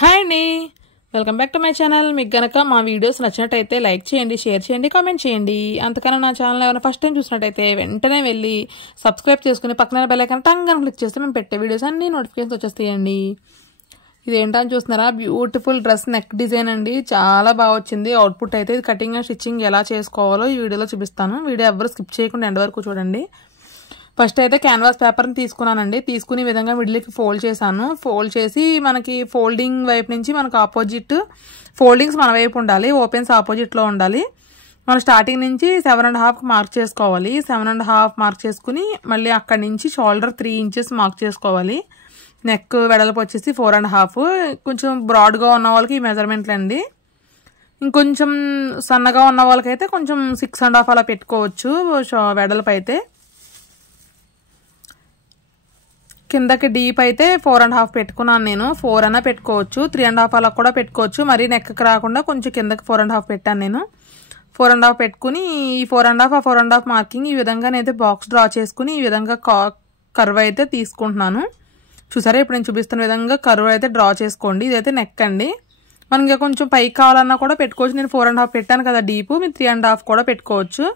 Hi అండి, welcome back to my channel. మీకు గనక మా వీడియోస్ నచ్చినట్టయితే లైక్ చేయండి, షేర్ చేయండి, కామెంట్ చేయండి. అంతకన్నా నా ఛానల్ ఎవరైనా ఫస్ట్ టైం చూసినట్టయితే వెంటనే వెళ్ళి సబ్స్క్రైబ్ చేసుకుని పక్కన బెల్ ఐకాన్ టంగ్ అని క్లిక్ చేస్తే మేము పెట్టే వీడియోస్ అన్ని నోటిఫికేషన్స్ వచ్చేస్తాయండి. ఇదేంటని చూస్తున్నారా, బ్యూటిఫుల్ డ్రెస్ నెక్ డిజైన్ అండి, చాలా బాగా వచ్చింది. అవుట్పుట్ అయితే ఇది కటింగ్ అండ్ స్టిచ్చింగ్ ఎలా చేసుకోవాలో ఈ వీడియోలో చూపిస్తాను. వీడియో ఎవరు స్కిప్ చేయకుండా ఎండ్ వరకు చూడండి. ఫస్ట్ అయితే క్యాన్వాస్ పేపర్ని తీసుకున్నానండి. తీసుకుని ఈ విధంగా మిడిల్కి ఫోల్డ్ చేశాను. ఫోల్డ్ చేసి మనకి ఫోల్డింగ్ వైపు నుంచి మనకు ఆపోజిట్ ఫోల్డింగ్స్ మన వైపు ఉండాలి, ఓపెన్స్ ఆపోజిట్లో ఉండాలి. మనం స్టార్టింగ్ నుంచి 7.5 మార్క్ చేసుకోవాలి. 7.5 మార్క్ చేసుకుని మళ్ళీ అక్కడి నుంచి షోల్డర్ 3 ఇంచెస్ మార్క్ చేసుకోవాలి. నెక్ వెడల్పు వచ్చేసి 4.5. కొంచెం బ్రాడ్గా ఉన్న వాళ్ళకి ఈ మెజర్మెంట్లు అండి. ఇంకొంచెం సన్నగా ఉన్న వాళ్ళకైతే కొంచెం 6.5 అలా పెట్టుకోవచ్చు వెడల్పు అయితే. కిందకి డీప్ అయితే 4.5 పెట్టుకున్నాను నేను. 4 అన్నా పెట్టుకోవచ్చు, 3.5 అలా కూడా పెట్టుకోవచ్చు. మరి నెక్కి రాకుండా కొంచెం కిందకి 4.5 పెట్టాను నేను. 4.5 పెట్టుకుని ఈ 4.5 మార్కింగ్ ఈ విధంగా నేనైతే బాక్స్ డ్రా చేసుకుని ఈ విధంగా కర్వ్ అయితే తీసుకుంటున్నాను. చూసారా, ఇప్పుడు నేను చూపిస్తున్న విధంగా కర్వ్ అయితే డ్రా చేసుకోండి. ఇదైతే నెక్ అండి. మనకి కొంచెం పైకి కావాలన్నా కూడా పెట్టుకోవచ్చు. నేను 4.5 పెట్టాను కదా డీప్, మీరు 3.5 కూడా పెట్టుకోవచ్చు.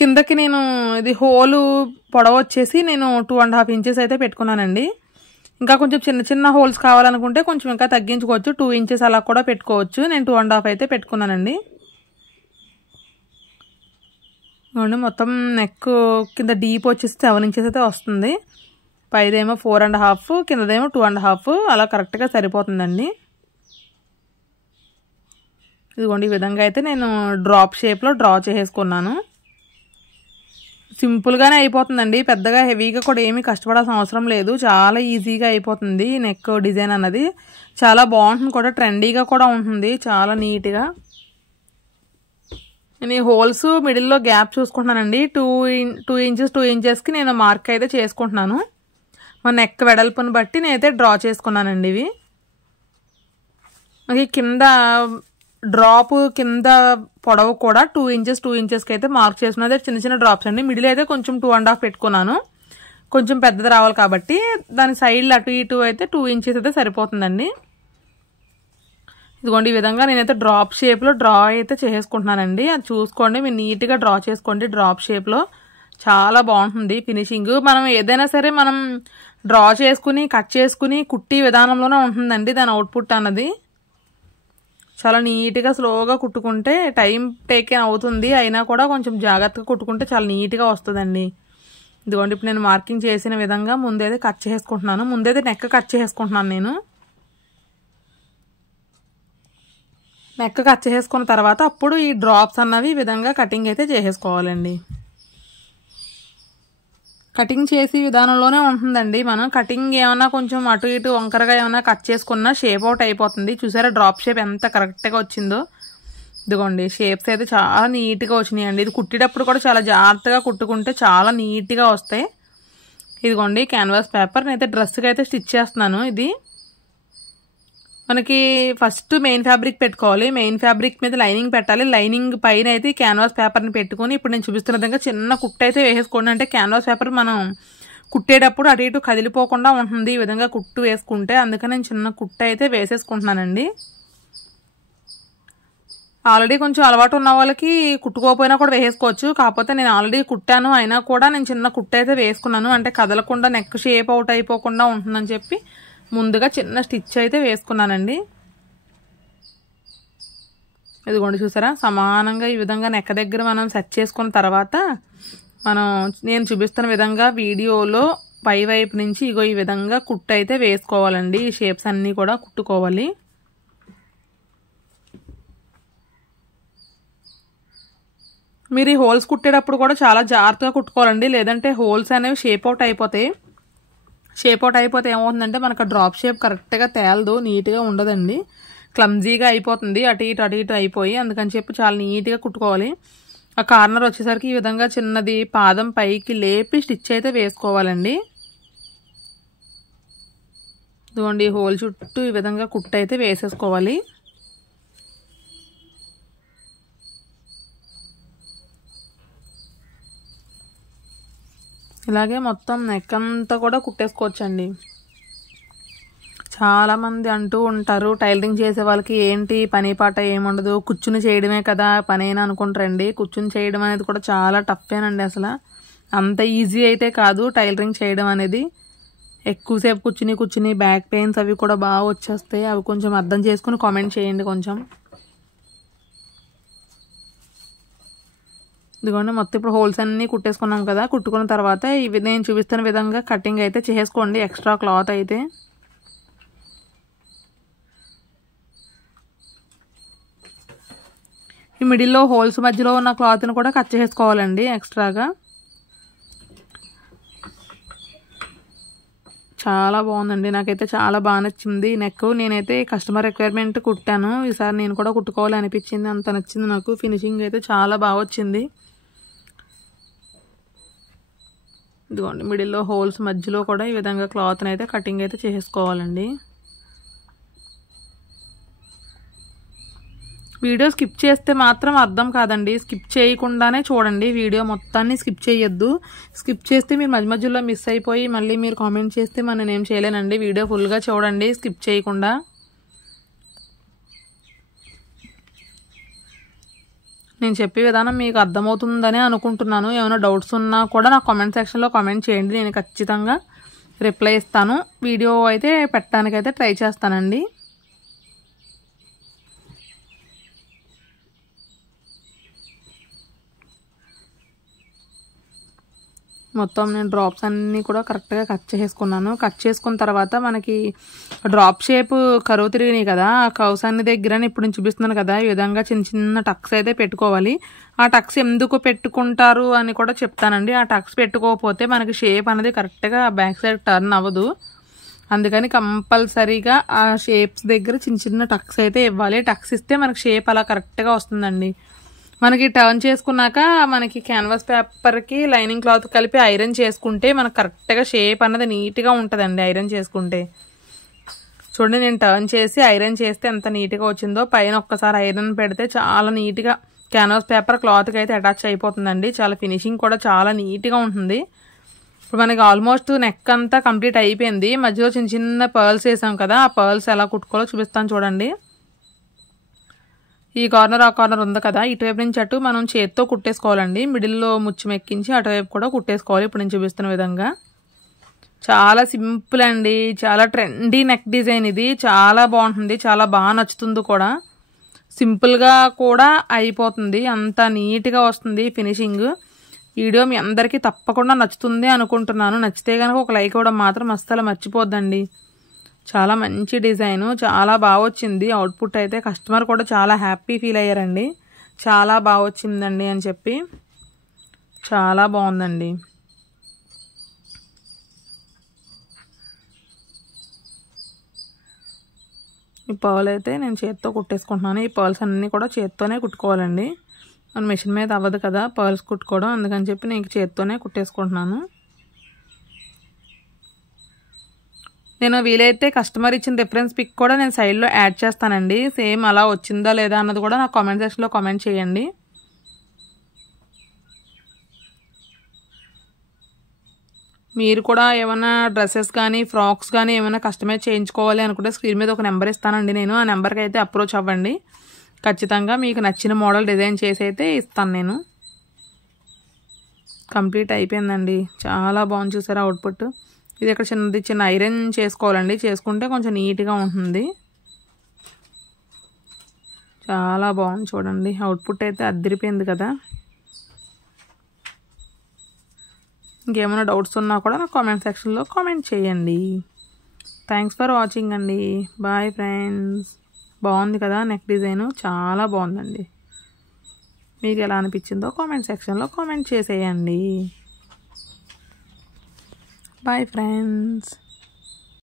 కిందకి నేను ఇది హోలు పొడవ వచ్చేసి నేను 2.5 ఇంచెస్ అయితే పెట్టుకున్నానండి. ఇంకా కొంచెం చిన్న చిన్న హోల్స్ కావాలనుకుంటే కొంచెం ఇంకా తగ్గించుకోవచ్చు, 2 ఇంచెస్ అలా కూడా పెట్టుకోవచ్చు. నేను 2.5 అయితే పెట్టుకున్నానండి. మొత్తం నెక్ కింద డీప్ వచ్చేసి 7 ఇంచెస్ అయితే వస్తుంది. పైదేమో 4.5, కిందదేమో 2.5, అలా కరెక్ట్గా సరిపోతుందండి. ఇదిగోండి, ఈ విధంగా అయితే నేను డ్రాప్ షేప్లో డ్రా చేసుకున్నాను. సింపుల్గానే అయిపోతుందండి, పెద్దగా హెవీగా కూడా ఏమీ కష్టపడాల్సిన అవసరం లేదు. చాలా ఈజీగా అయిపోతుంది నెక్ డిజైన్ అన్నది. చాలా బాగుంటుంది కూడా, ట్రెండీగా కూడా ఉంటుంది, చాలా నీట్గా. నేను ఈ హోల్స్ మిడిల్లో గ్యాప్ చూసుకుంటున్నానండి. 2 ఇంచెస్ 2 ఇంచెస్కి నేను మార్క్ అయితే చేసుకుంటున్నాను. మా నెక్ వెడల్పుని బట్టి నేనైతే డ్రా చేసుకున్నానండి. ఇవి మనకి కింద డ్రాప్ కింద పొడవు కూడా 2 ఇంచెస్ 2 ఇంచెస్కి అయితే మార్క్ చేసుకున్నది. చిన్న చిన్న డ్రాప్స్ అండి. మిడిల్ అయితే కొంచెం 2.5 పెట్టుకున్నాను, కొంచెం పెద్దది రావాలి కాబట్టి. దాని సైడ్లు అటు ఇటు అయితే 2 ఇంచెస్ అయితే సరిపోతుందండి. ఇదిగోండి, ఈ విధంగా నేనైతే డ్రాప్ షేప్లో డ్రా అయితే చేసుకుంటున్నానండి. అది చూసుకోండి, మీరు నీట్గా డ్రా చేసుకోండి. డ్రాప్ షేప్లో చాలా బాగుంటుంది ఫినిషింగ్. మనం ఏదైనా సరే మనం డ్రా చేసుకుని కట్ చేసుకుని కుట్టి విధానంలోనే ఉంటుందండి దాని అవుట్పుట్ అన్నది. చాలా నీట్గా స్లోగా కుట్టుకుంటే టైం టేకెన్ అవుతుంది, అయినా కూడా కొంచెం జాగ్రత్తగా కుట్టుకుంటే చాలా నీట్గా వస్తుందండి. ఇదిగోండి, ఇప్పుడు నేను మార్కింగ్ చేసిన విధంగా ముందైతే కట్ చేసుకుంటున్నాను. ముందైతే నెక్ కట్ చేసుకుంటున్నాను నేను. నెక్ కట్ చేసుకున్న తర్వాత అప్పుడు ఈ డ్రాప్స్ అన్నవి ఈ విధంగా కటింగ్ అయితే చేసేసుకోవాలండి. కటింగ్ చేసి విధానంలోనే ఉంటుందండి. మనం కటింగ్ ఏమన్నా కొంచెం అటు ఇటు వంకరగా ఏమన్నా కట్ చేసుకున్నా షేప్ అవుట్ అయిపోతుంది. చూసారా డ్రాప్ షేప్ ఎంత కరెక్ట్గా వచ్చిందో. ఇదిగోండి, షేప్స్ అయితే చాలా నీట్గా వచ్చినాయండి. ఇది కుట్టేటప్పుడు కూడా చాలా జాగ్రత్తగా కుట్టుకుంటే చాలా నీట్గా వస్తాయి. ఇదిగోండి, క్యాన్వాస్ పేపర్ నేనైతే డ్రెస్కి అయితే స్టిచ్ చేస్తున్నాను. ఇది మనకి ఫస్ట్ మెయిన్ ఫ్యాబ్రిక్ పెట్టుకోవాలి. మెయిన్ ఫ్యాబ్రిక్ మీద లైనింగ్ పెట్టాలి. లైనింగ్ పైన అయితే క్యాన్వాస్ పేపర్ని పెట్టుకుని ఇప్పుడు నేను చూపిస్తున్న విధంగా చిన్న కుట్టు అయితే వేసేసుకోండి. అంటే క్యాన్వాస్ పేపర్ మనం కుట్టేటప్పుడు అటు ఇటు కదిలిపోకుండా ఉంటుంది ఈ విధంగా కుట్టు వేసుకుంటే. అందుకని నేను చిన్న కుట్టు అయితే వేసేసుకుంటున్నానండి. ఆల్రెడీ కొంచెం అలవాటు ఉన్న వాళ్ళకి కుట్టుకోకపోయినా కూడా వేసేసుకోవచ్చు. కాకపోతే నేను ఆల్రెడీ కుట్టాను, అయినా కూడా నేను చిన్న కుట్టు అయితే వేసుకున్నాను. అంటే కదలకుండా నెక్ షేప్ అవుట్ అయిపోకుండా ఉంటుందని చెప్పి ముందుగా చిన్న స్టిచ్ అయితే వేసుకున్నానండి. ఇదిగోండి, చూసారా సమానంగా ఈ విధంగా నెక్ దగ్గర మనం సెట్ చేసుకున్న తర్వాత నేను చూపిస్తున్న విధంగా వీడియోలో పై వైపు నుంచి ఇగో ఈ విధంగా కుట్టు అయితే వేసుకోవాలండి. ఈ షేప్స్ అన్నీ కూడా కుట్టుకోవాలి. మీరు ఈ హోల్స్ కుట్టేటప్పుడు కూడా చాలా జాగ్రత్తగా కుట్టుకోవాలండి, లేదంటే హోల్స్ అనేవి షేప్ అవుట్ అయిపోతాయి. షేప్ అవుట్ అయిపోతే ఏమవుతుందంటే మనకు డ్రాప్ షేప్ కరెక్ట్గా తేలదు, నీట్గా ఉండదండి, క్లమ్జీగా అయిపోతుంది అటు ఇటు అయిపోయి. అందుకని చెప్పి చాలా నీట్గా కుట్టుకోవాలి. ఆ కార్నర్ వచ్చేసరికి ఈ విధంగా చిన్నది పాదం పైకి లేపి స్టిచ్ అయితే వేసుకోవాలండి. ఇదిగోండి, హోల్ చుట్టూ ఈ విధంగా కుట్టు అయితే వేసేసుకోవాలి. ఇలాగే మొత్తం నెక్ అంతా కూడా కుట్టేసుకోవచ్చండి. చాలామంది అంటూ ఉంటారు టైలరింగ్ చేసే వాళ్ళకి ఏంటి పని పాట ఏముండదు, కూర్చుని చేయడమే కదా పనేనా అనుకుంటారండి. కూర్చుని చేయడం అనేది కూడా చాలా టఫేనండి. అసలు అంత ఈజీ అయితే కాదు టైలరింగ్ చేయడం అనేది. ఎక్కువసేపు కూర్చుని బ్యాక్ పెయిన్స్ అవి కూడా బాగా వచ్చేస్తాయి. అవి కొంచెం అర్థం చేసుకుని కామెంట్ చేయండి కొంచెం. ఇదిగోండి మొత్తం ఇప్పుడు హోల్స్ అన్నీ కుట్టేసుకున్నాం కదా. కుట్టుకున్న తర్వాత ఇవి నేను చూపిస్తున్న విధంగా కటింగ్ అయితే చేసుకోండి. ఎక్స్ట్రా క్లాత్ అయితే ఈ మిడిల్లో హోల్స్ మధ్యలో ఉన్న క్లాత్ని కూడా కట్ చేసుకోవాలండి ఎక్స్ట్రాగా. చాలా బాగుందండి, నాకైతే చాలా బాగా నచ్చింది నెక్. నేనైతే కస్టమర్ రిక్వైర్మెంట్ కుట్టాను. ఈసారి నేను కూడా కుట్టుకోవాలనిపించింది, అంత నచ్చింది నాకు. ఫినిషింగ్ అయితే చాలా బాగా వచ్చింది. ఇదిగోండి మిడిల్లో హోల్స్ మధ్యలో కూడా ఈ విధంగా క్లాత్ని అయితే కటింగ్ అయితే చేసుకోవాలండి. వీడియో స్కిప్ చేస్తే మాత్రం అర్థం కాదండి. స్కిప్ చేయకుండానే చూడండి, వీడియో మొత్తాన్ని స్కిప్ చేయొద్దు. స్కిప్ చేస్తే మీరు మధ్య మధ్యలో మిస్ అయిపోయి మళ్ళీ మీరు కామెంట్ చేస్తే మనం ఏం చేయలేనండి. వీడియో ఫుల్గా చూడండి స్కిప్ చేయకుండా. నేను చెప్పే విధానం మీకు అర్థమవుతుందని అనుకుంటున్నాను. ఏమైనా డౌట్స్ ఉన్నా కూడా నాకు కామెంట్ సెక్షన్లో కామెంట్ చేయండి, నేను ఖచ్చితంగా రిప్లై ఇస్తాను. వీడియో అయితే పెట్టడానికైతే ట్రై చేస్తానండి. మొత్తం నేను డ్రాప్స్ అన్నీ కూడా కరెక్ట్గా కట్ చేసుకున్నాను. కట్ చేసుకున్న తర్వాత మనకి డ్రాప్ షేప్ కరువు తిరిగినాయి కదా, ఆ కర్వ్స్ అన్ని దగ్గర ఇప్పుడు నేను చూపిస్తున్నాను కదా, ఈ విధంగా చిన్న చిన్న టక్స్ అయితే పెట్టుకోవాలి. ఆ టక్స్ ఎందుకు పెట్టుకుంటారు అని కూడా చెప్తానండి. ఆ టక్స్ పెట్టుకోకపోతే మనకి షేప్ అనేది కరెక్ట్గా బ్యాక్ సైడ్ టర్న్ అవ్వదు. అందుకని కంపల్సరీగా ఆ షేప్స్ దగ్గర చిన్న చిన్న టక్స్ అయితే ఇవ్వాలి. టక్స్ ఇస్తే మనకి షేప్ అలా కరెక్ట్గా వస్తుందండి. మనకి టర్న్ చేసుకున్నాక మనకి క్యాన్వాస్ పేపర్కి లైనింగ్ క్లాత్ కలిపి ఐరన్ చేసుకుంటే మనకు కరెక్ట్గా షేప్ అన్నది నీట్గా ఉంటుందండి. ఐరన్ చేసుకుంటే చూడండి, నేను టర్న్ చేసి ఐరన్ చేస్తే ఎంత నీట్గా వచ్చిందో. పైన ఒక్కసారి ఐరన్ పెడితే చాలా నీట్గా క్యాన్వాస్ పేపర్ క్లాత్కి అయితే అటాచ్ అయిపోతుందండి. చాలా ఫినిషింగ్ కూడా చాలా నీట్గా ఉంటుంది. ఇప్పుడు మనకి ఆల్మోస్ట్ నెక్ అంతా కంప్లీట్ అయిపోయింది. మధ్యలో చిన్న చిన్న పర్ల్స్ వేసాం కదా, ఆ పర్ల్స్ ఎలా కుట్టుకోవాలో చూపిస్తాను చూడండి. ఈ కార్నర్ ఆ కార్నర్ ఉంది కదా, ఇటువైపు నుంచి అటు మనం చేత్తో కుట్టేసుకోవాలండి. మిడిల్లో ముచ్చు ఎక్కించి అటువైపు కూడా కుట్టేసుకోవాలి. ఇప్పుడు నేను చూపిస్తున్న విధంగా. చాలా సింపుల్ అండి, చాలా ట్రెండీ నెక్ డిజైన్ ఇది. చాలా బాగుంటుంది, చాలా బాగా నచ్చుతుంది కూడా. సింపుల్గా కూడా అయిపోతుంది, అంత నీట్గా వస్తుంది ఫినిషింగ్. వీడియో మీ అందరికీ తప్పకుండా నచ్చుతుంది అనుకుంటున్నాను. నచ్చితే కనుక ఒక లైక్ ఇవ్వడం మాత్రం అస్సలు మర్చిపోద్దండి. చాలా మంచి డిజైను, చాలా బాగా వచ్చింది. అవుట్పుట్ అయితే కస్టమర్ కూడా చాలా హ్యాపీ ఫీల్ అయ్యారండి. చాలా బాగా వచ్చిందండి అని చెప్పి. చాలా బాగుందండి. ఈ పర్ల్ అయితే నేను చేత్తో కుట్టేసుకుంటున్నాను. ఈ పర్ల్స్ అన్నీ కూడా చేత్తోనే కుట్టుకోవాలండి. మన మిషన్ మీద అవ్వదు కదా పర్ల్స్ కుట్టుకోవడం, అందుకని చెప్పి నేను చేత్తోనే కుట్టేసుకుంటున్నాను. నేను వీలైతే కస్టమర్ ఇచ్చిన రిఫరెన్స్ పిక్ కూడా నేను సైడ్లో యాడ్ చేస్తానండి. సేమ్ అలా వచ్చిందా లేదా అన్నది కూడా నాకు కామెంట్ సెక్షన్లో కామెంట్ చేయండి. మీరు కూడా ఏమైనా డ్రెస్సెస్ కానీ ఫ్రాక్స్ కానీ ఏమైనా కస్టమైజ్ చేయించుకోవాలి అనుకుంటే స్క్రీన్ మీద ఒక నెంబర్ ఇస్తానండి నేను. ఆ నెంబర్కి అయితే అప్రోచ్ అవ్వండి. ఖచ్చితంగా మీకు నచ్చిన మోడల్ డిజైన్ చేసి అయితే ఇస్తాను నేను. కంప్లీట్ అయిపోయిందండి, చాలా బాగుంది. చూసారా అవుట్పుట్. ఇది ఇక్కడ చిన్న ఐరన్ చేసుకోవాలండి, చేసుకుంటే కొంచెం నీట్గా ఉంటుంది. చాలా బాగుంది చూడండి, అవుట్పుట్ అయితే అదిరిపోయింది కదా. ఇంకేమైనా డౌట్స్ ఉన్నా కూడా నాకు కామెంట్ సెక్షన్లో కామెంట్ చేయండి. థ్యాంక్స్ ఫర్ వాచింగ్ అండి. Bye friends. బాగుంది కదా నెక్ డిజైను, చాలా బాగుందండి. మీకు ఎలా అనిపించిందో కామెంట్ సెక్షన్లో కామెంట్ చేసేయండి. Bye friends.